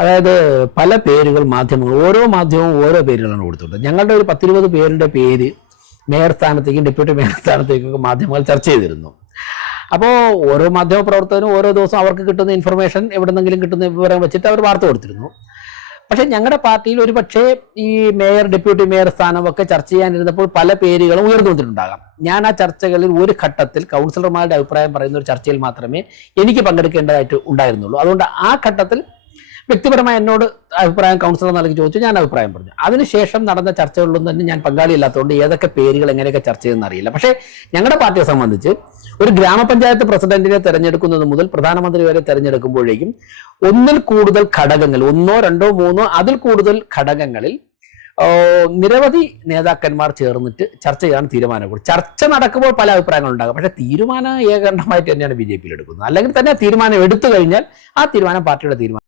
അതായത് പല പേരുകൾ മാധ്യമങ്ങൾ, ഓരോ മാധ്യമവും ഓരോ പേരുകളാണ് കൊടുത്തിട്ടുണ്ട്. ഞങ്ങളുടെ ഒരു 10-20 പേരുടെ പേര് മേയർ സ്ഥാനത്തേക്കും ഡെപ്യൂട്ടി മേയർ സ്ഥാനത്തേക്കൊക്കെ മാധ്യമങ്ങൾ ചർച്ച ചെയ്തിരുന്നു. അപ്പോൾ ഓരോ മാധ്യമ പ്രവർത്തകനും ഓരോ ദിവസം അവർക്ക് കിട്ടുന്ന ഇൻഫർമേഷൻ എവിടെന്നെങ്കിലും കിട്ടുന്ന വിവരം വെച്ചിട്ട് അവർ വാർത്ത കൊടുത്തിരുന്നു. പക്ഷെ ഞങ്ങളുടെ പാർട്ടിയിൽ ഒരു പക്ഷേ ഈ മേയർ ഡെപ്യൂട്ടി മേയർ സ്ഥാനമൊക്കെ ചർച്ച ചെയ്യാനിരുന്നപ്പോൾ പല പേരുകളും ഉയർന്നു വന്നിട്ടുണ്ടാകാം. ഞാൻ ആ ചർച്ചകളിൽ ഒരു ഘട്ടത്തിൽ കൗൺസിലർമാരുടെ അഭിപ്രായം പറയുന്ന ഒരു ചർച്ചയിൽ മാത്രമേ എനിക്ക് പങ്കെടുക്കേണ്ടതായിട്ട് ഉണ്ടായിരുന്നുള്ളൂ. അതുകൊണ്ട് ആ ഘട്ടത്തിൽ വ്യക്തിപരമായി എന്നോട് അഭിപ്രായം കൗൺസിലർ നൽകി ചോദിച്ചു, ഞാൻ അഭിപ്രായം പറഞ്ഞു. അതിനുശേഷം നടന്ന ചർച്ചകളിലൊന്നും തന്നെ ഞാൻ പങ്കാളിയില്ലാത്തതുകൊണ്ട് ഏതൊക്കെ പേരുകൾ എങ്ങനെയൊക്കെ ചർച്ച ചെയ്യുന്ന അറിയില്ല. പക്ഷേ ഞങ്ങളുടെ പാർട്ടിയെ സംബന്ധിച്ച് ഒരു ഗ്രാമപഞ്ചായത്ത് പ്രസിഡന്റിനെ തെരഞ്ഞെടുക്കുന്നത് മുതൽ പ്രധാനമന്ത്രി വരെ തെരഞ്ഞെടുക്കുമ്പോഴേക്കും ഒന്നിൽ കൂടുതൽ ഘടകങ്ങൾ, 1, 2, 3 അതിൽ കൂടുതൽ ഘടകങ്ങളിൽ നിരവധി നേതാക്കന്മാർ ചേർന്നിട്ട് ചർച്ച ചെയ്യാൻ തീരുമാനം. ചർച്ച നടക്കുമ്പോൾ പല അഭിപ്രായങ്ങൾ ഉണ്ടാകും, പക്ഷേ തീരുമാനം ഏകണ്ഠമായിട്ട് തന്നെയാണ് BJP എടുക്കുന്നത്. അല്ലെങ്കിൽ തന്നെ തീരുമാനം എടുത്തു കഴിഞ്ഞാൽ ആ തീരുമാനം പാർട്ടിയുടെ തീരുമാനം.